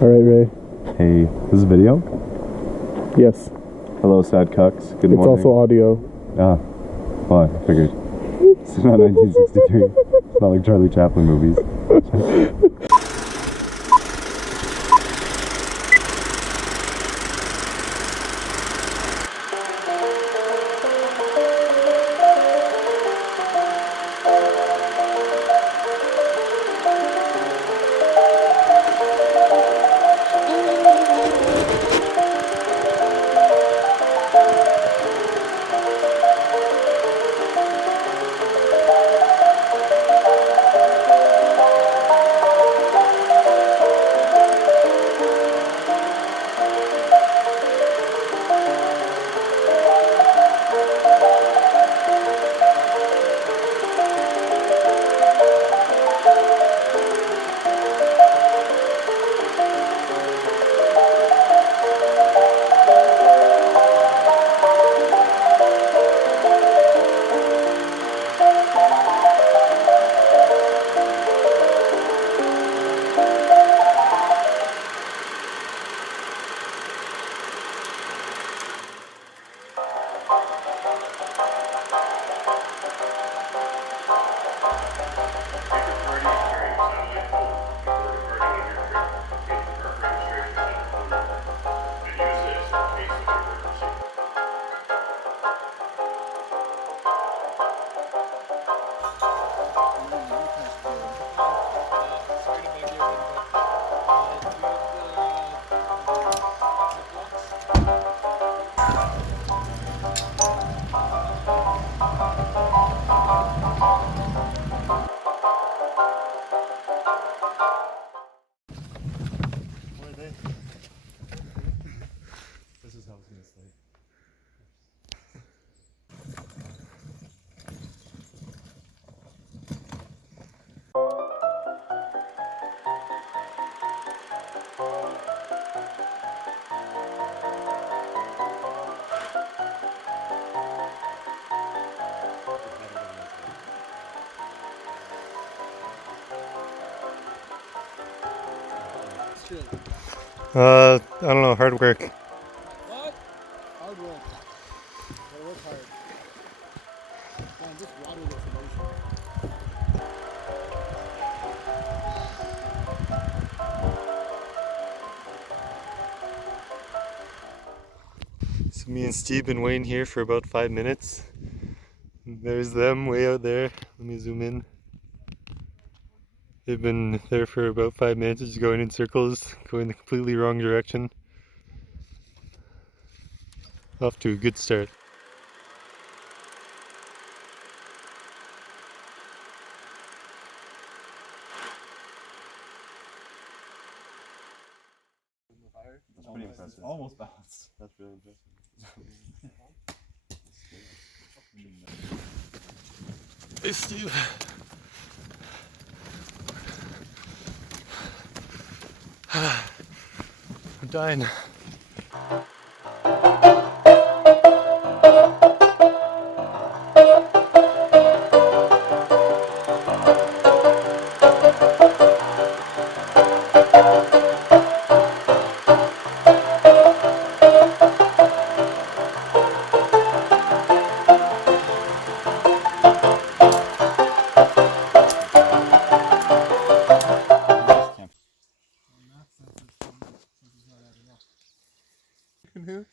Alright, Ray. Hey, this is video? Yes. Hello, sad cucks. Good morning. It's also audio. Ah, well, I figured. It's not 1963. It's not like Charlie Chaplin movies. This is how it's gonna stay. I don't know, hard work. What? Hard work. Gotta work hard. Man, this water looks amazing. So me and Steve been waiting here for about 5 minutes. There's them way out there. Let me zoom in. They've been there for about 5 minutes, just going in circles, going the completely wrong direction. Off to a good start. That's pretty impressive. Almost balanced. That's really impressive. Hey Steve. I'm dying.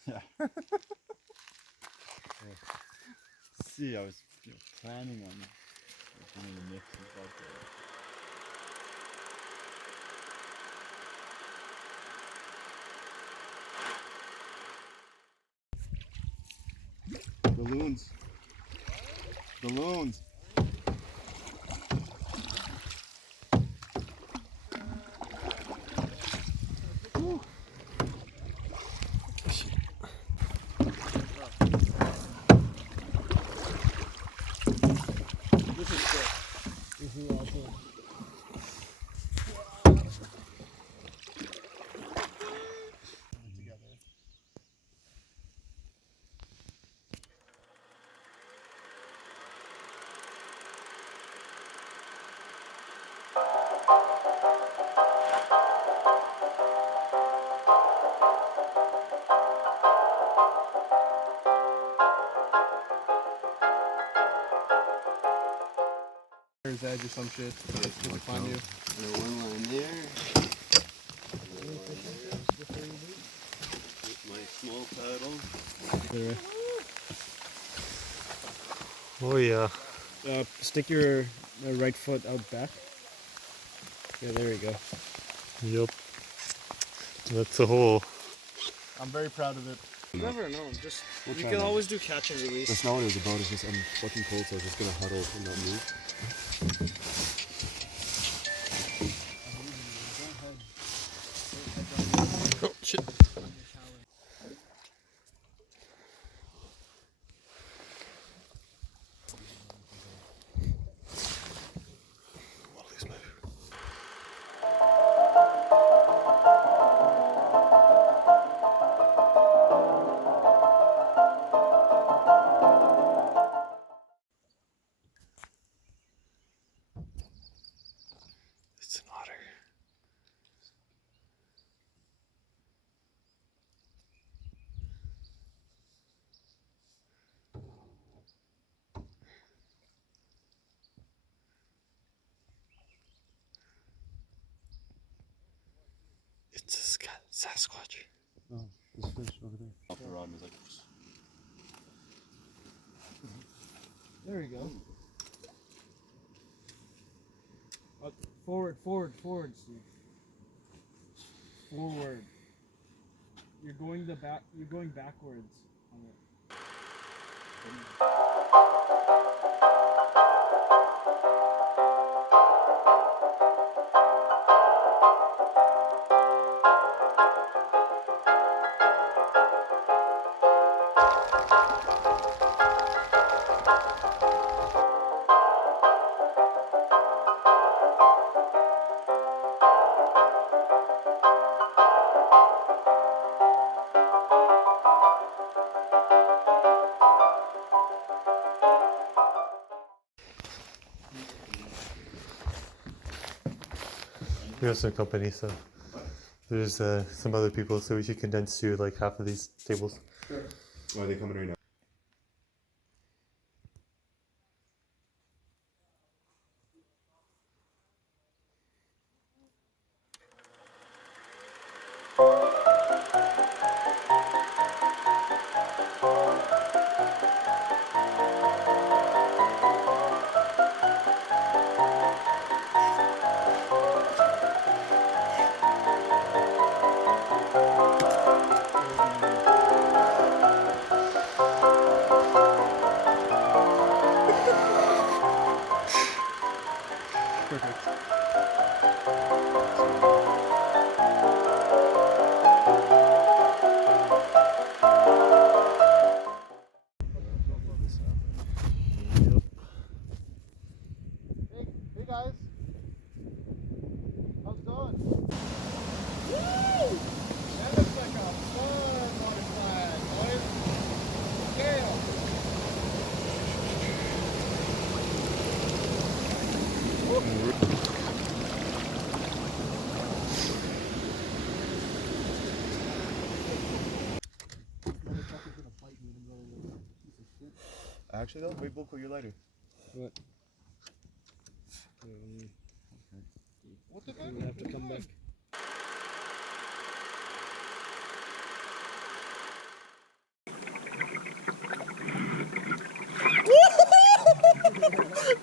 Yeah. See, I was planning on doing the mix and stuff. Balloons. Balloons. tides or some shit. It's good to find you. There's one line there. My small paddle. There. Oh yeah. Stick your right foot out back. Yeah, there you go. Yep. That's a hole. I'm very proud of it. You never know. Just We'll you try can that. always do catch and release. That's not what it was about. It's just I'm fucking cold, so I was just gonna huddle and not move. Oh shit. It's an otter. It's a Sasquatch. Oh, this fish over there. Off the rod was like. There you go. Forward, Steve. Forward. You're going backwards on it. We have some company, so there's some other people, so we should condense to like half of these tables. Why are they coming right now? Hey guys. How's it going? Woo! That looks like a fun water slide, boys. Scale. Actually, though, wait, Boko, your lighter. What? What the We have to come back.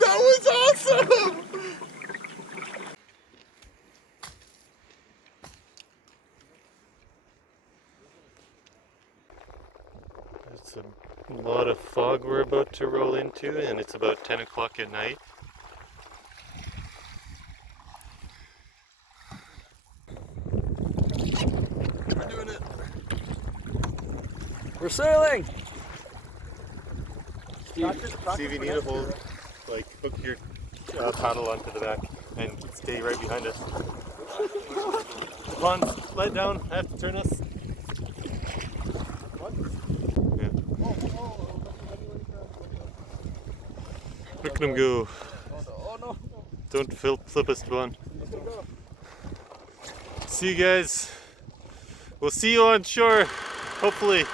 That was awesome! It's a lot of fog we're about to roll into, and it's about 10 o'clock at night. We're doing it! We're sailing! See if you need to hold, like, hook your paddle onto the back and stay right behind us. Come on, let down. I have to turn us. Yeah. Look at him go. Oh no! Don't flip us, Swan. See you guys. We'll see you on shore, hopefully.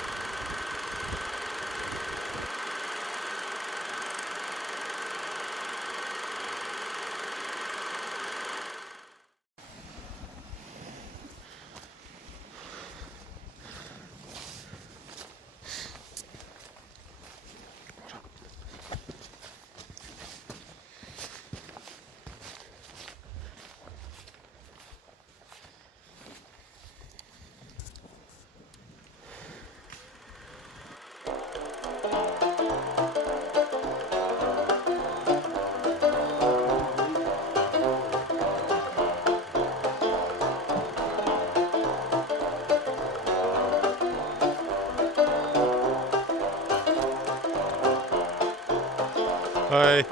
Hi.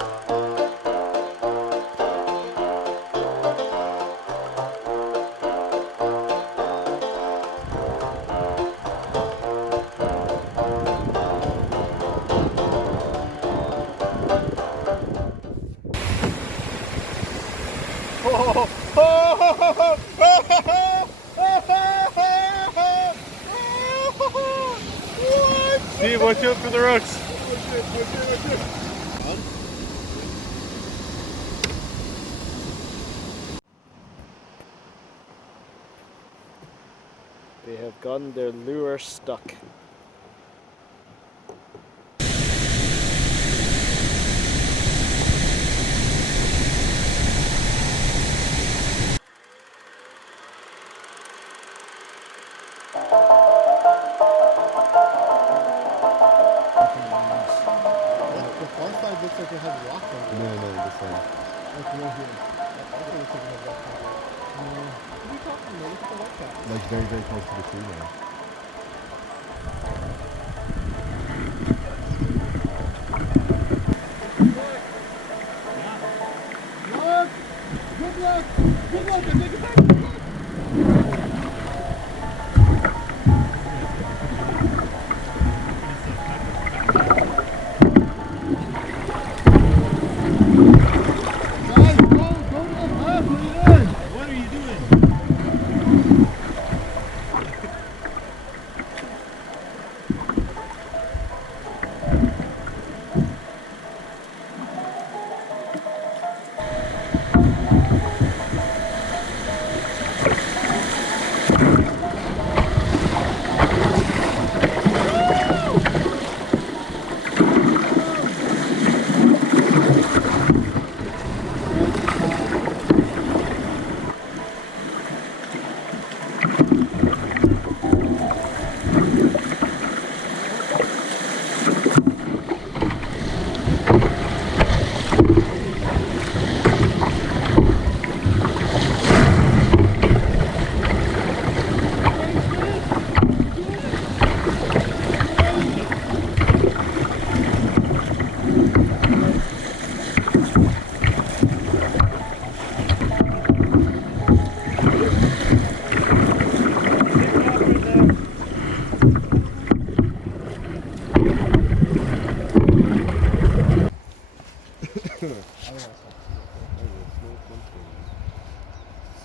Steve, watch out for the rocks. They have gotten their lure stuck. The far side looks like it has rock on it. No, this one. Like right here. That also looks like it has rock on it. What are you talking about? Look at the white cap. Like very, very close to the tree now. Luck! Good luck! Good luck! I take it back! Good luck! Guys, go to the left! What are you doing? What are you doing?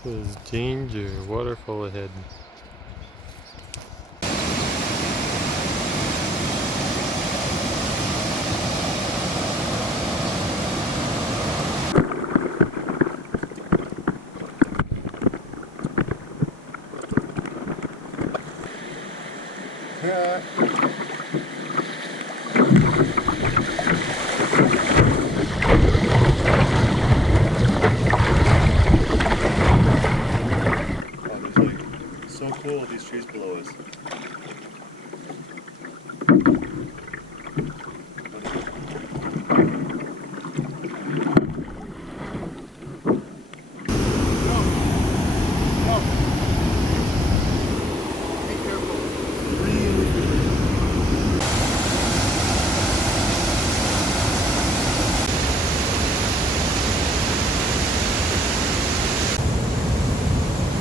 Says danger, waterfall ahead. So cool, these trees below us.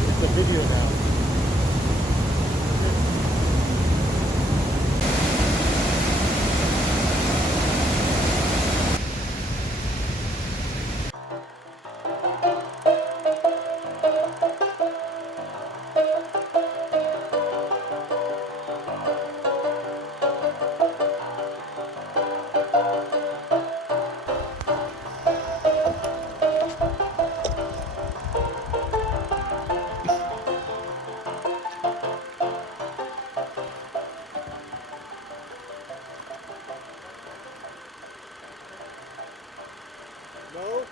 It's a video now. No?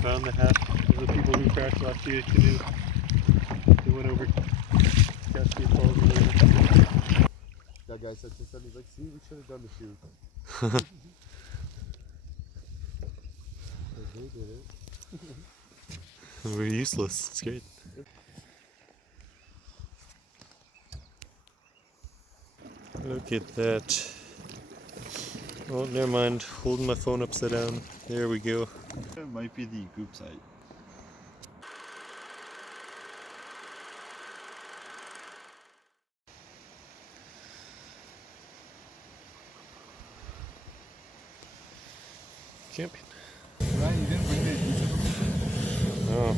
Found the half of the people who crashed last year's canoe. They went over Cascade Falls or whatever. That guy said to something, he's like, see, we should have done the shoot. They did it. We're useless. It's great. Look at that. Oh, never mind. Holding my phone upside down. There we go. It might be the group site. Champion. Ryan, you didn't bring the Oh.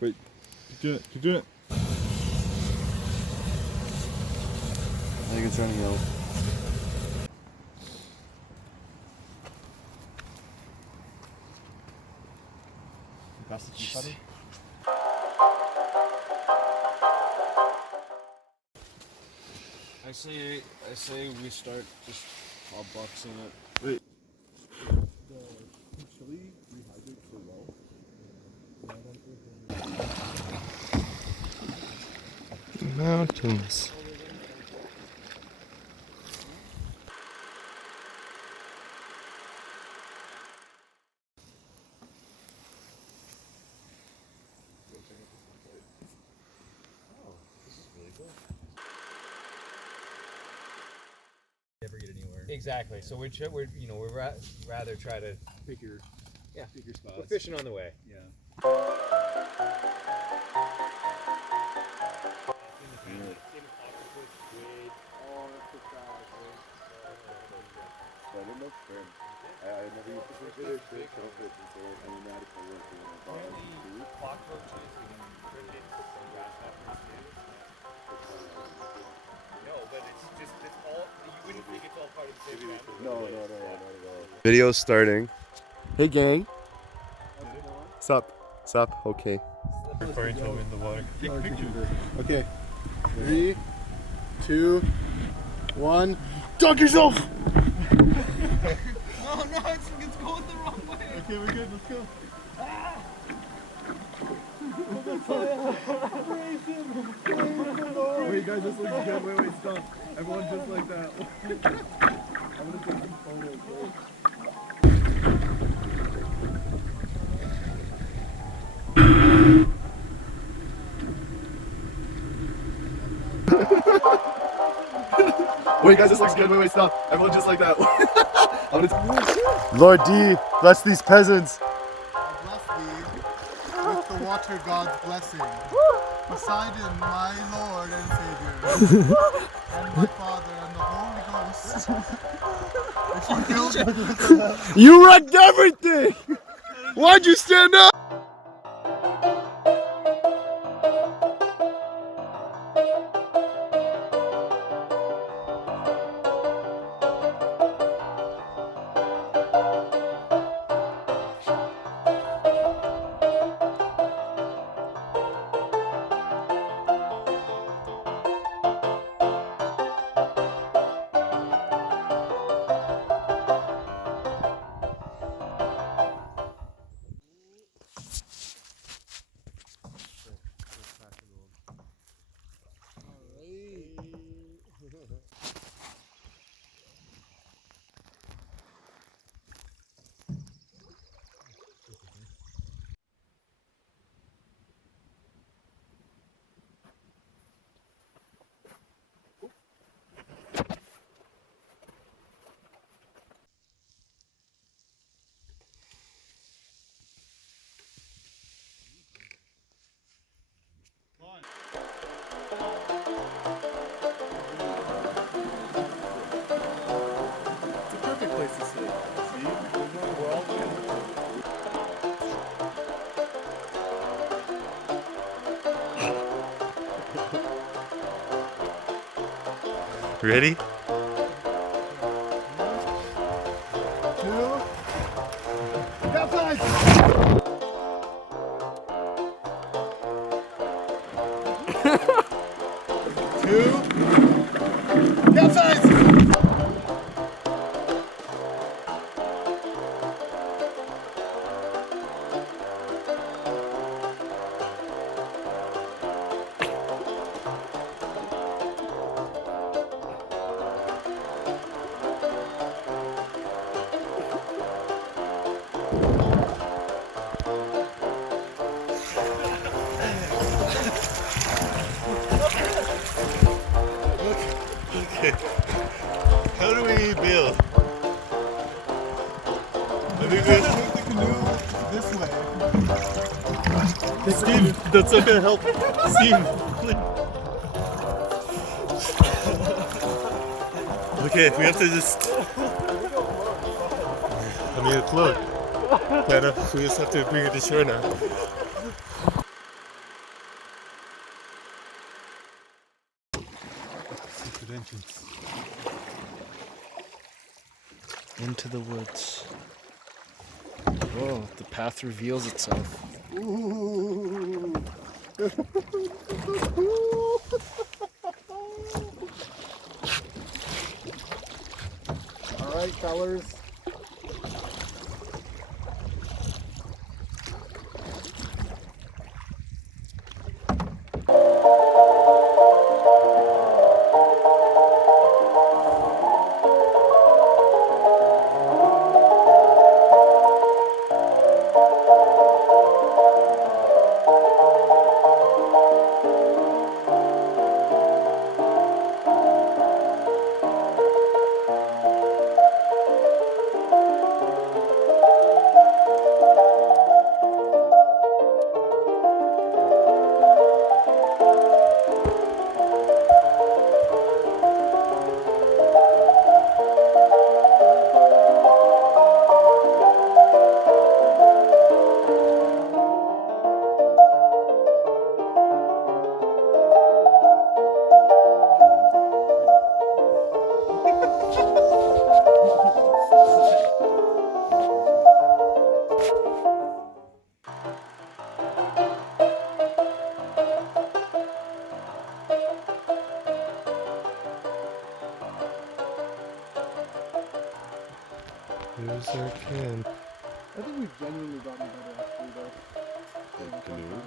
Wait, keep doing it, keep doing it. I think it's running out. Pass the cheese butter. I say we start just hotboxing it. Wait. the chili rehydrate so well. Mountains. Never get anywhere. Exactly. So we'd rather try to Pick your spots. we're fishing on the way. Yeah. I didn't know for I never used to fish it. Fish, and so I mean, that if I work in a bar. Cockroaches and crickets and grasshoppers too. No, but it's all, you wouldn't think it's all part of the same family. No, not at all. Video's starting. Hey gang. Sup? Sup? Okay. Recording till I'm in the water. Okay. 3, 2, 1. Dunk yourself! No, it's going the wrong way. Okay, we're good. Let's go. Wait, guys, this looks good. Wait, stop. Everyone just like that. I'm gonna take some photos. Wait, guys, this looks good. Wait, stop. Everyone just like that. Lord D, bless these peasants. Bless thee with the water god's blessing. Poseidon, my Lord and Savior, and my Father, and the Holy Ghost. You wrecked everything! Why'd you stand up? It's a perfect place to sit. See? We're all looking. Ready? 2, capsize! Capsize! canoe this way. Steve, that's not gonna help. Steve, please. Okay, we have to just. I mean, it's low. Kind of. We just have to bring it to shore now. Secret entrance. Into the woods. Whoa, the path reveals itself. Ooh. All right, fellers. Here's our camp. I think we've genuinely gotten better actually though. Canoe?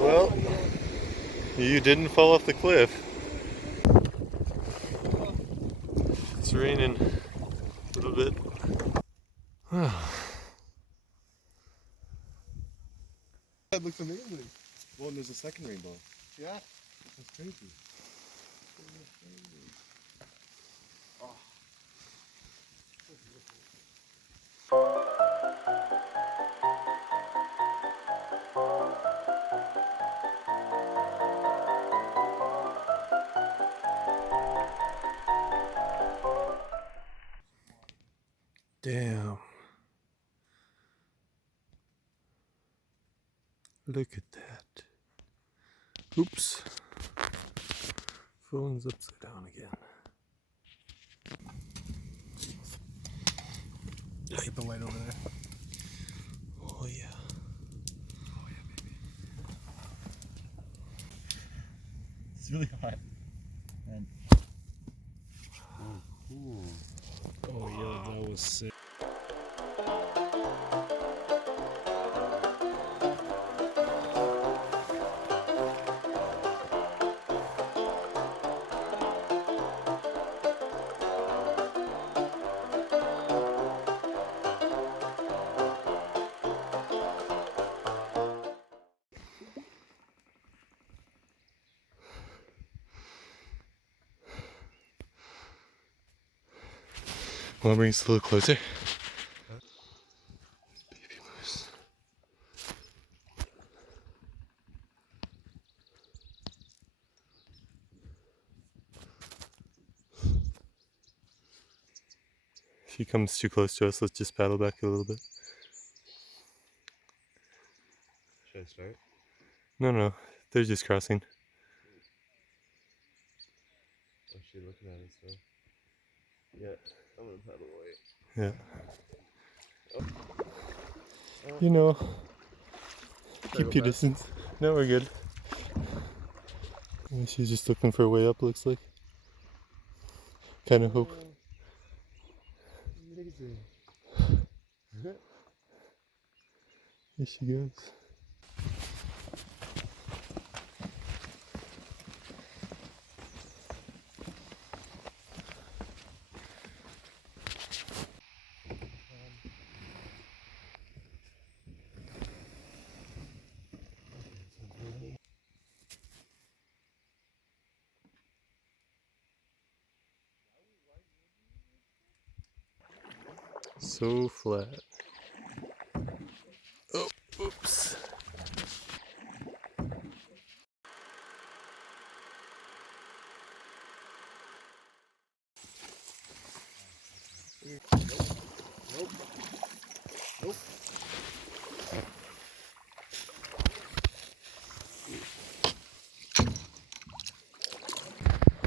Well, you didn't fall off the cliff. It's raining a little bit. That looks amazing. Well, and there's a second rainbow. Yeah. That's crazy. Damn. Look at that. Oops. Phone's upside down again. Get the light over there. Oh yeah. It's really hot. Oh yeah, that was sick. Want to bring us a little closer? Baby moose. If he comes too close to us, let's just paddle back a little bit. Should I start? No, they're just crossing. Oh, she's looking at us though. Yeah, I'm gonna paddle away. Yeah. You know, keep your distance. No, we're good. She's just looking for a way up, looks like. Kind of hope. Amazing. Here she goes. So flat. Oh, oops.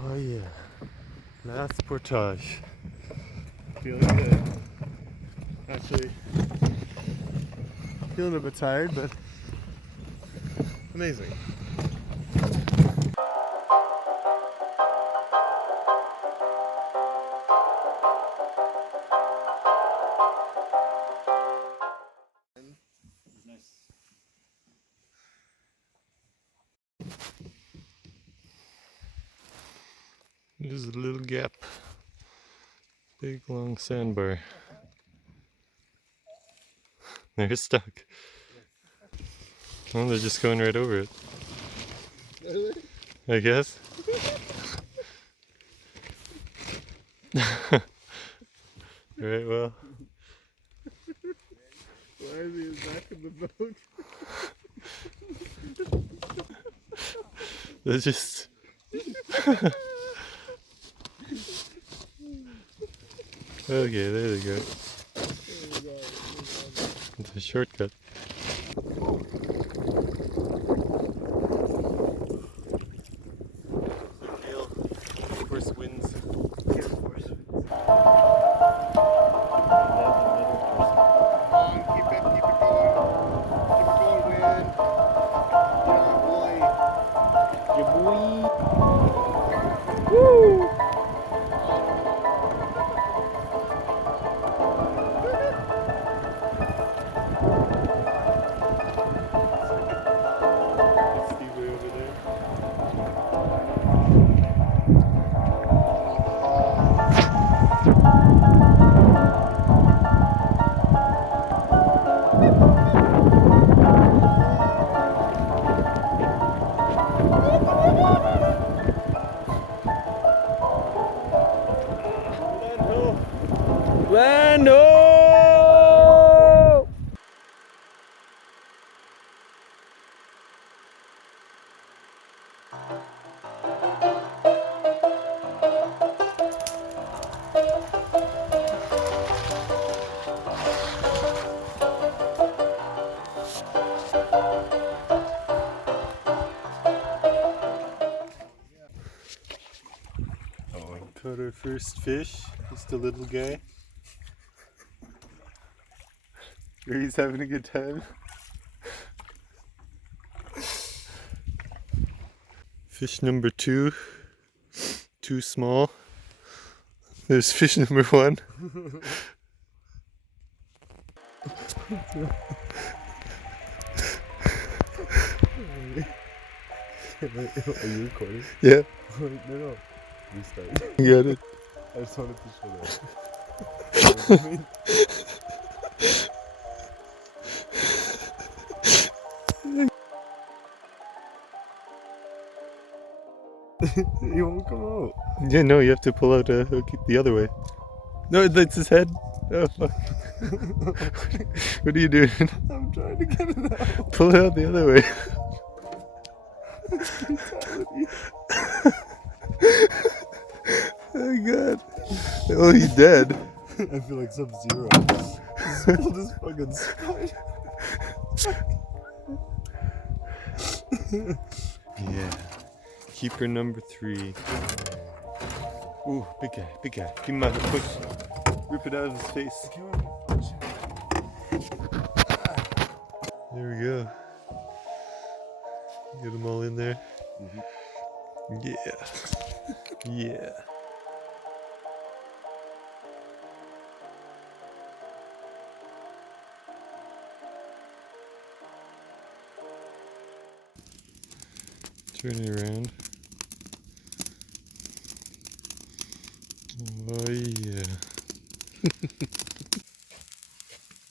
Oh yeah. Last portage. Feeling good. Actually, feeling a bit tired, but amazing. There's a little gap. Big long sandbar. They're stuck. Oh, they're just going right over it. I guess. Right, well. Why is he back in the boat? They're just. Okay, there they go. It's a shortcut. Force winds. Keep it going. Keep it going, wind. Yeah, boy. Lando! Caught our first fish. Just a little guy. He's having a good time. Fish number 2. Too small. There's fish number 1. Are you recording? Yeah, No. Restart. you got it. I just wanted to show that. You won't come out. Yeah, no, you have to pull out a hook the other way. No, that's his head. Oh fuck. What are you doing? I'm trying to get it out. Pull it out the other way. Oh god. Oh, he's dead. I feel like Sub-Zero. Just pulled his fucking spine. Yeah. Keeper number 3. Ooh, big guy, big guy. Give him a push. Rip it out of his face. There we go. Get them all in there. Yeah. Yeah. Turn it around. Oh yeah.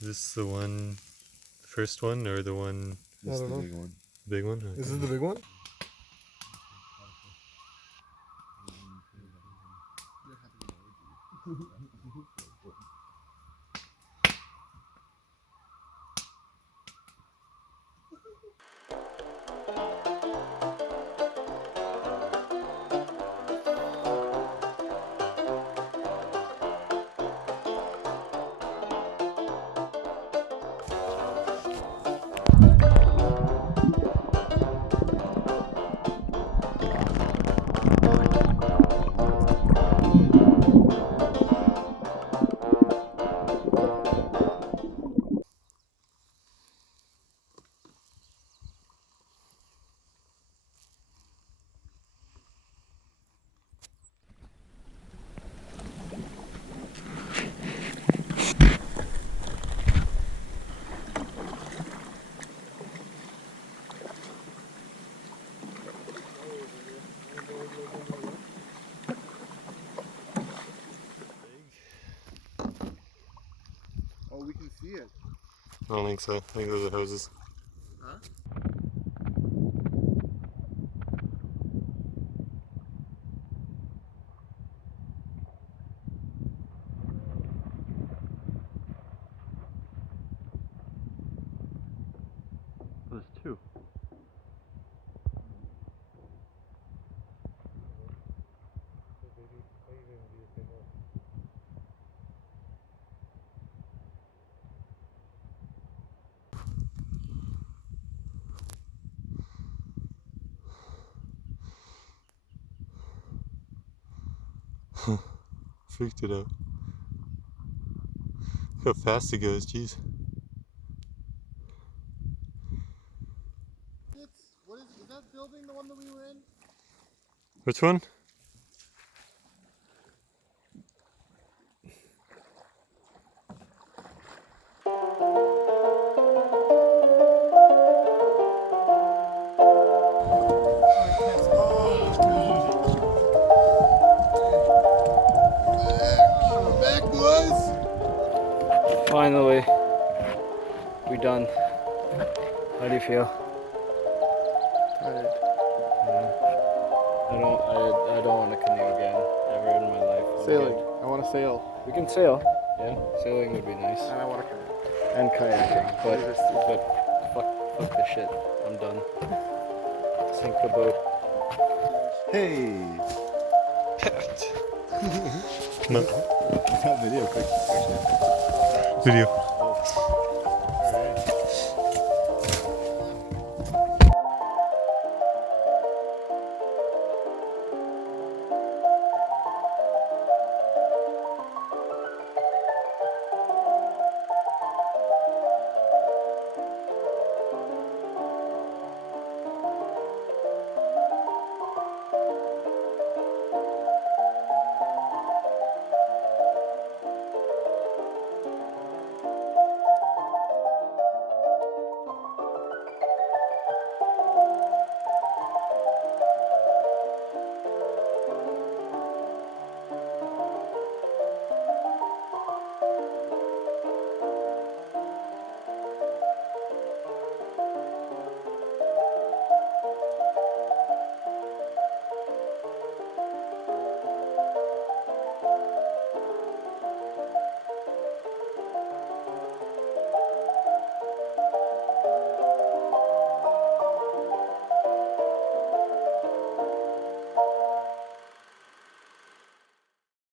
Is this the one, the first one, or the one? I don't know. Big one. Big one? Is this the big one? Oh, we can see it. I don't think so. I think those are hoses. Huh? There's 2. Freaked it out. Look how fast it goes, jeez. Is that building the one that we were in? Which one? Back, boys! Finally, we done. How do you feel? Tired. I don't want to canoe again ever in my life. I'm Sailing. good. I want to sail. We can sail. Yeah, sailing would be nice. And I want to canoe. And kayaking, but fuck this shit. I'm done. Sink the boat. Hey! No. That video quick. Video.